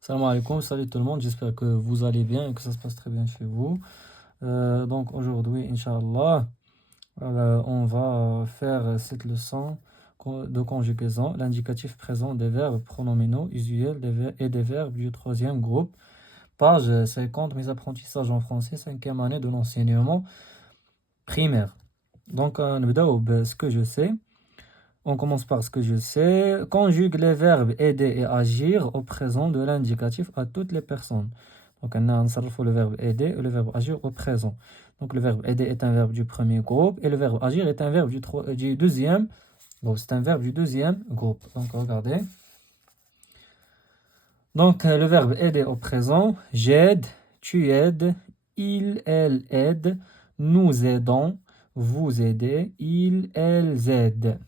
Salam alaikum, salut tout le monde, j'espère que vous allez bien et que ça se passe très bien chez vous. Donc aujourd'hui, Inch'Allah, on va faire cette leçon de conjugaison, l'indicatif présent des verbes pronominaux usuels et des verbes du troisième groupe, page 50, mes apprentissages en français, cinquième année de l'enseignement primaire. Donc, ce que je sais. On commence par ce que je sais. Conjugue les verbes aider et agir au présent de l'indicatif à toutes les personnes. Donc, on a le verbe aider et le verbe agir au présent. Donc, le verbe aider est un verbe du premier groupe et le verbe agir est un verbe du deuxième. Bon, c'est un verbe du deuxième groupe. Donc, regardez. Donc, le verbe aider au présent, j'aide, tu aides, il, elle aide, nous aidons, vous aidez, ils, elles aident.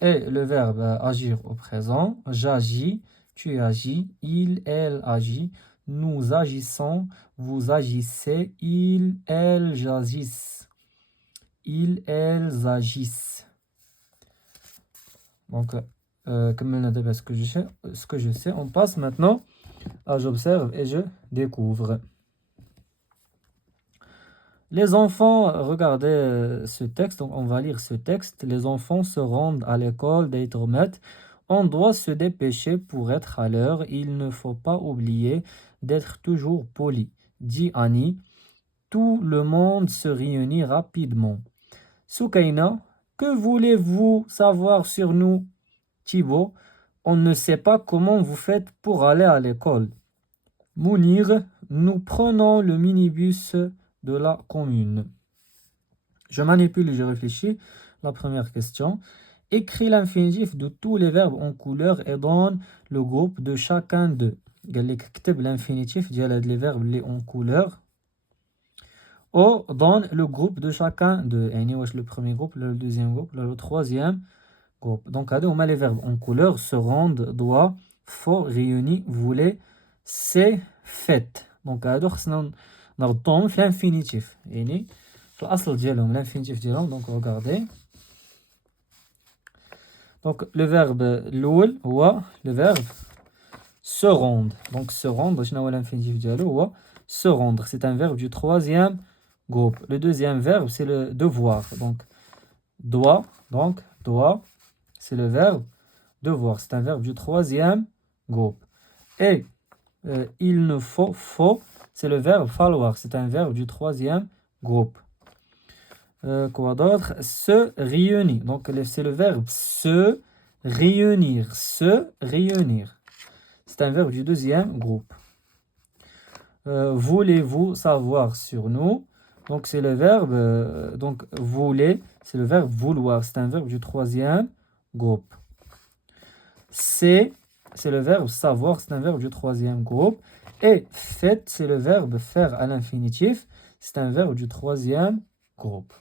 Et le verbe agir au présent, j'agis, tu agis, il, elle agit, nous agissons, vous agissez, il, elles agissent. Ils, elles agissent. Donc, comme on a dit ce que je sais, on passe maintenant à j'observe et je découvre. Les enfants, regardez ce texte, donc on va lire ce texte. Les enfants se rendent à l'école d'Eidromet. On doit se dépêcher pour être à l'heure. Il ne faut pas oublier d'être toujours poli. Dit Annie. Tout le monde se réunit rapidement. Soukaina, que voulez-vous savoir sur nous? Thibaut, on ne sait pas comment vous faites pour aller à l'école. Mounir, nous prenons le minibus de la commune. Je manipule et je réfléchis. La première question. Écris l'infinitif de tous les verbes en couleur et donne le groupe de chacun d'eux. اكتب l'infinitif ديال les verbes les en couleur. Ou donne le groupe de chacun d'eux. يعني واش le premier groupe, le deuxième groupe, le troisième groupe. Donc les verbes en couleur se rendent, doit, faut, réunit, voulait, c'est, fait. Donc خصنا نردهم في l'infinitif. يعني في الأصل ديالهم l'infinitif ديالهم. Donc regardez. Donc le verbe الأول هو le verbe se rendre. Donc se rendre, شنو هو l'infinitif ديالو هو se rendre. C'est un verbe du troisième groupe. Le deuxième verbe c'est le devoir. Donc doit, c'est le verbe devoir. C'est un verbe du troisième groupe. Et il ne faut, c'est le verbe falloir. C'est un verbe du troisième groupe. Quoi d'autre? Se réunir. Donc, c'est le verbe se réunir. Se réunir. C'est un verbe du deuxième groupe. Voulez-vous savoir sur nous? Donc, c'est le verbe, donc, voulez, c'est le verbe vouloir. C'est un verbe du troisième groupe. C'est le verbe savoir. C'est un verbe du troisième groupe. Et fait, c'est le verbe faire à l'infinitif. C'est un verbe du troisième groupe.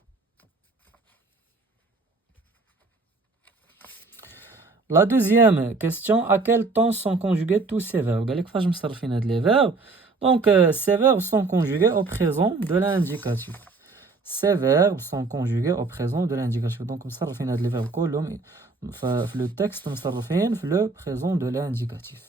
La deuxième question, à quel temps sont conjugués tous ces verbes? Les verbes. Donc, ces verbes sont conjugués au présent de l'indicatif. Ces verbes sont conjugués au présent de l'indicatif. Donc, les verbes le texte, le présent de l'indicatif.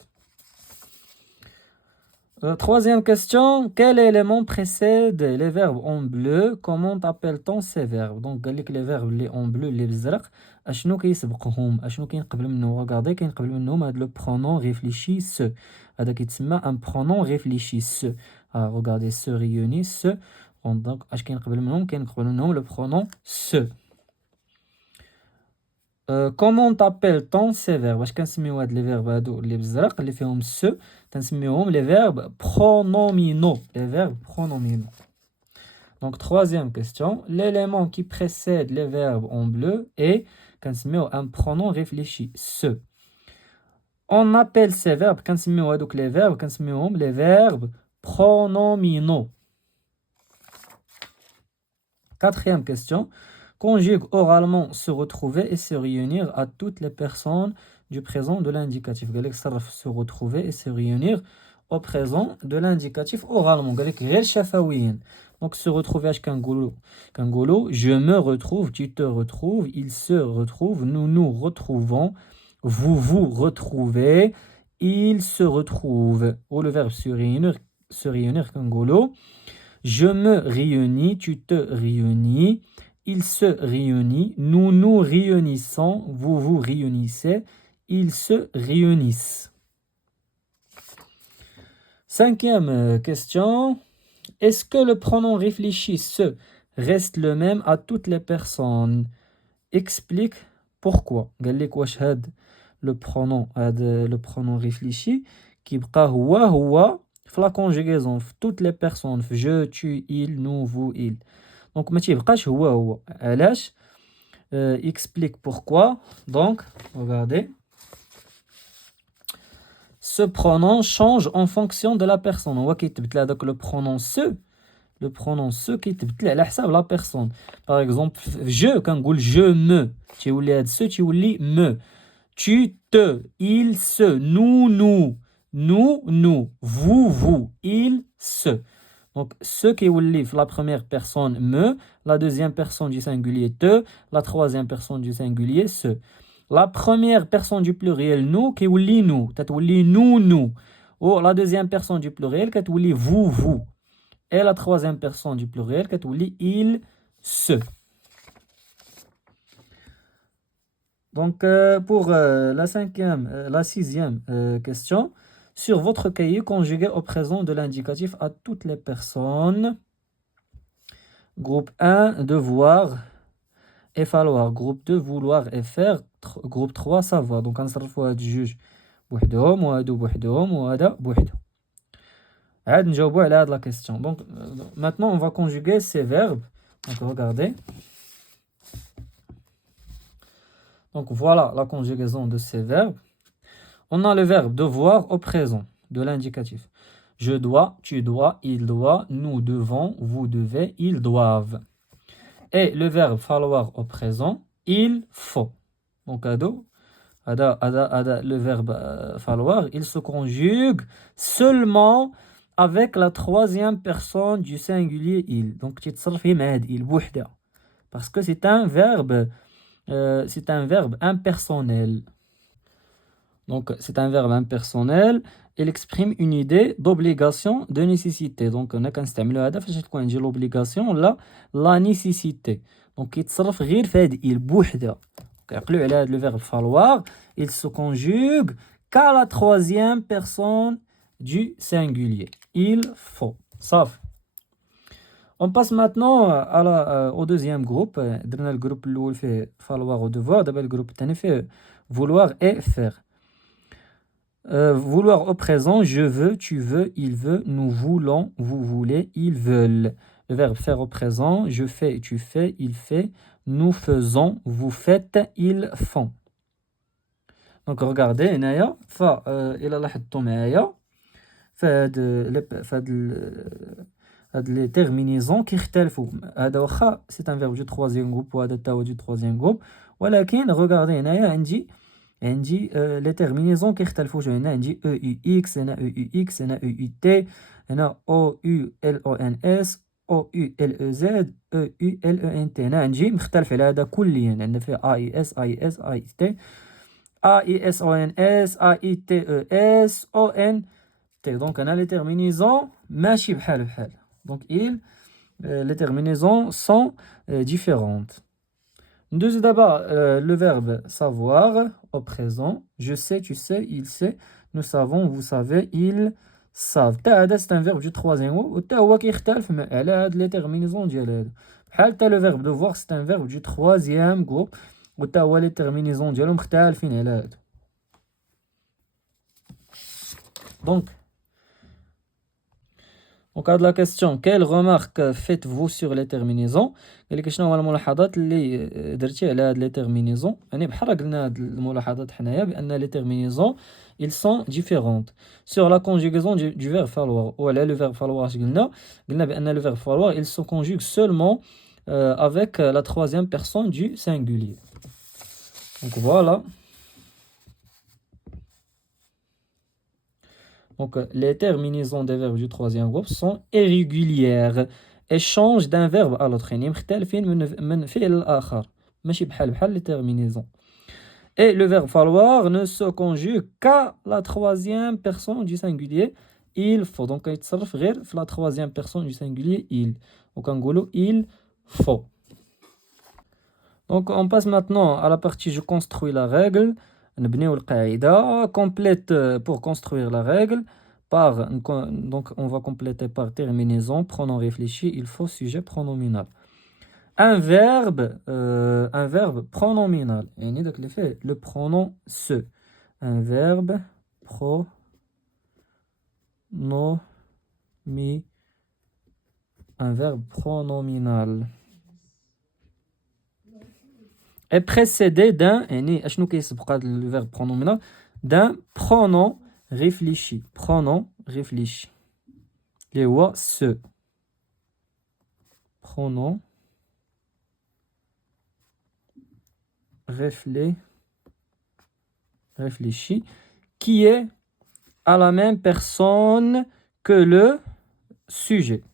Troisième question, quel élément précède les verbes en bleu? Comment appelle-t-on ces verbes? Donc, les verbes les en bleu, les bizarres, اشنو كيسبقهم اشنو كاين قبل منه. Regardez, كاين قبل منهم هذا le pronom réfléchi se. هذا كيتسمى un pronom réfléchi se. Regardez, se réunit, se. Donc, اش كاين قبل منهم؟ كاين قبل منهم le pronom se. Comment appelle-t-on ces verbes? واش كنسميو هاد les verbes هادو اللي بالزرق اللي فيهم se كنسميوهم les verbes pronominaux. Les verbes pronominaux. Donc, troisième question. L'élément qui précède les verbes en bleu est un pronom réfléchi, se. On appelle ces verbes, les verbes pronominaux. Quatrième question. Conjugue oralement se retrouver et se réunir à toutes les personnes du présent de l'indicatif. Se retrouver et se réunir au présent de l'indicatif oralement. Donc, se retrouver, je me retrouve, tu te retrouves, il se retrouve, nous nous retrouvons, vous vous retrouvez, il se retrouve. Ou le verbe se réunir كنقولوا je me réunis, tu te réunis, il se réunit, nous nous réunissons, vous vous réunissez, ils se réunissent. Cinquième question. Est-ce que le pronom réfléchi se reste le même à toutes les personnes? Explique pourquoi. قال لك واش هاد le pronom réfléchi كيبقى هو في la conjugaison في toutes les personnes في je, tu, il, nous, vous, il. Donc ما تيبقاش هو علاش explique pourquoi. Donc regardez, ce pronom change en fonction de la personne. هو كيتبدل هذاك le pronom se كيتبدل على حساب la personne. Par exemple je كنقول je me تيولي هاد ce تيولي me, tu te, il se, nous, vous, il se. Donc ce كيولي في la première personne me, la deuxième personne du singulier te, la troisième personne du singulier se. La première personne du pluriel nous كيولي nous, تتولي nous. Ou la deuxième personne du pluriel كتولي vous. Et la troisième personne du pluriel كتولي il se. Donc pour la sixième question, sur votre cahier, conjuguez au présent de l'indicatif à toutes les personnes. Groupe 1, devoir et falloir. Groupe 2, vouloir et faire. Groupe 3, savoir. Donc غنصرفوا هاد الجوج بوحدهم وهادو بوحدهم وهذا بوحدو. عاد نجاوبوا على هاد la question. Donc maintenant on va conjuguer ces verbes. Donc regardez. Donc voilà la conjugaison de ces verbes. On a le verbe devoir au présent de l'indicatif. Je dois, tu dois, il doit, nous devons, vous devez, ils doivent. Et le verbe falloir au présent, il faut. Donc le verbe falloir, il se conjugue seulement avec la troisième personne du singulier il. Donc تيتصرف مع il بوحدها. Parce que c'est un verbe impersonnel. Donc c'est un verbe impersonnel. Il exprime une idée d'obligation, de nécessité. Donc on a كنستعملو هذا فاش تكون عندي l'obligation ولا la nécessité. Donc كيتصرف غير في هاد il بوحدها. كيعقلوا على هذا le verbe falloir, il se conjugue qu'à la troisième personne du singulier. Il faut. صافي. On passe maintenant au deuxième groupe. درنا الجروب الاول فيه falloir au devoir, دابا الجروب الثاني فيه vouloir et faire. Vouloir au présent, je veux, tu veux, il veut, nous voulons, vous voulez, ils veulent. Le verbe faire au présent, je fais, tu fais, il fait, nous faisons, vous faites, ils font. Donc regardez هنايا إلا لاحظتوا معايا فهاد les terminaisons كيختلفوا. هذا واخا c'est un verbe du troisième groupe وهذا حتى هو du troisième groupe, ولكن regardez هنايا عندي les terminaisons كيختلفوا شويه. هنا عندي EUX, هنا EUX, هنا EUT, هنا OULONS, OULEZ, EULENT. هنا عندي مختلف على هذا كليا. عندنا فيه AIS, AIS, AIT, AISONS, AITES, ONT. Donc هنا les terminaisons ماشي بحال. Donc les terminaisons sont différentes. Deuxième d'abord le verbe savoir au présent. Je sais, tu sais, il sait, nous savons, vous savez, ils savent. هذا c'est un verbe du troisième groupe وحتى هو كيختلف على هاد les terminaisons ديال هذا. بحال حتى le verbe devoir c'est un verbe du troisième groupe وحتى هو les terminaisons ديالو مختلفين على هادو. Donc هاد la question, quelle remarque faites-vous sur les terminaisons؟ قال لك شنو هما الملاحظات اللي درتي على هاد les terminaisons. يعني بحال قلنا هاد الملاحظات حنايا بان les terminaisons ils sont différentes. Sur la conjugaison du verbe falloir ou على le verbe falloir قلنا بان le verbe falloir il se conjugue seulement avec la troisième personne du singulier. Donc voilà. Donc, les terminaisons des verbes du troisième groupe sont irrégulières et changent d'un verbe à l'autre. يعني مختلفين من فعل الآخر. ماشي بحال les terminaisons. Et le verbe falloir ne se conjugue qu'à la troisième personne du singulier. Il faut. Donc, يتصرف غير في la troisième personne du singulier il. Donc, en il faut. Donc, on passe maintenant à la partie je construis la règle. نبنيو القاعدة. Complète pour construire la règle. Donc, on va compléter par terminaison, pronom réfléchi, il faut, sujet pronominal. Un verbe pronominal. يعني داك اللي فيه le pronom se. Un verbe un verbe pronominal est précédé d'un, يعني اشنو كيسبق هذا le verbe pronominal, d'un pronom réfléchi. Pronom réfléchi. اللي هو se. Pronom réfléchi qui est à la même personne que le sujet.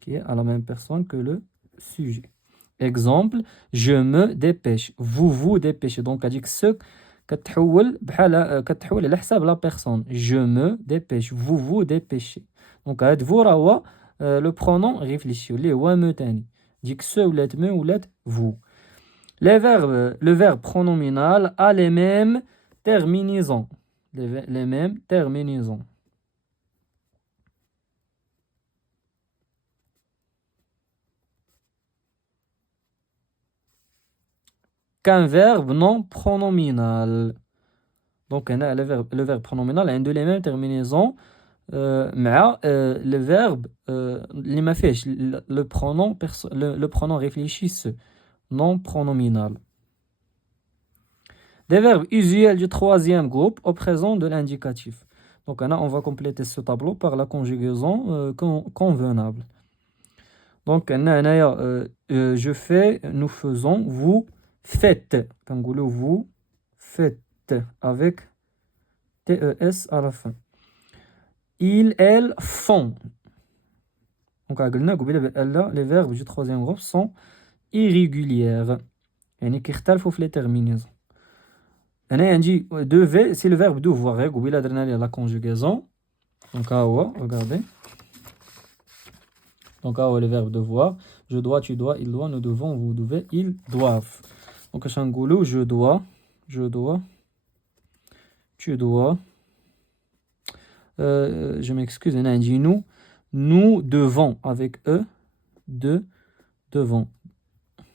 Qui est à la même personne que le sujet. Exemple, je me dépêche. Vous vous dépêchez. Donc, dit que ce كتحول على حساب la personne. Je me dépêche. Vous vous dépêchez. Donc, هاد vous راه le pronom réfléchi. اللي هو me تاني. dit que ce ولات me ولات vous. Le verbe pronominal a les mêmes terminaisons. Les mêmes terminaisons. Qu'un verbe non pronominal. Donc, le verbe pronominal a les mêmes terminaisons. Le verbe le pronom réfléchi non pronominal. Des verbes usuels du troisième groupe au présent de l'indicatif. Donc, on va compléter ce tableau par la conjugaison convenable. Donc, je fais, nous faisons, vous faites. Vous faites avec TES à la fin. Ils, elles font. Donc, les verbes du troisième groupe sont irrégulières. يعني كيختلفوا في les terminaisons. هنا عندي devait, c'est le verbe devoir. قبيله درنا ليه la conjugaison. Donc ها هو, regardez. Donc ها هو le verbe devoir. Je dois, tu dois, il doit, nous devons, vous devez, ils doivent. Donc اش نقولوا je dois, tu dois. Je m'excuse, هنا عندي nous devons avec eux, devons.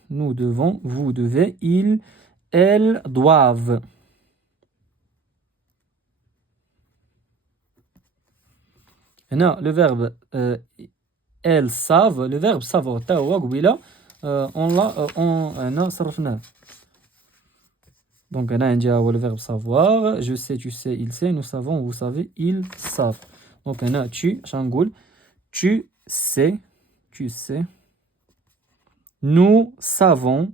Nous devons, vous devez, ils, elles doivent. هنا le verbe elles savent, le verbe savoir تا هو قبيله هنا صرفناه. Donc هنا عندي هو le verbe savoir, je sais, tu sais, il sait, nous savons, vous savez, ils savent. Donc هنا tu شنقول tu sais, nous savons,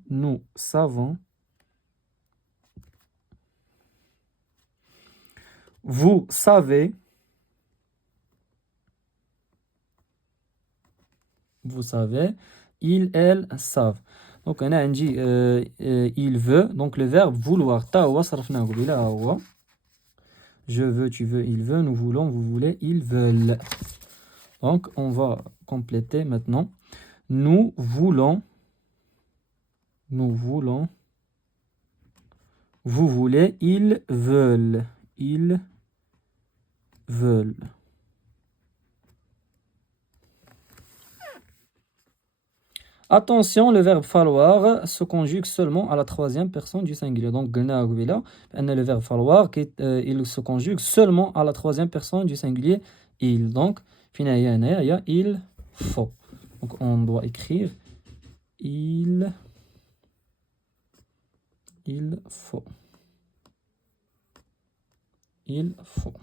vous savez, ils, elles savent. Donc هنا عندي il veut, donc le verbe vouloir تا هو صرفناه قبيله ها هو. Je veux, tu veux, il veut, nous voulons, vous voulez, ils veulent. Donc on va compléter maintenant. Nous voulons, vous voulez, ils veulent. Attention, le verbe falloir se conjugue seulement à la troisième personne du singulier. Donc, le verbe falloir, il se conjugue seulement à la troisième personne du singulier il. Donc, il faut. Donc, on doit écrire il faut. Il faut.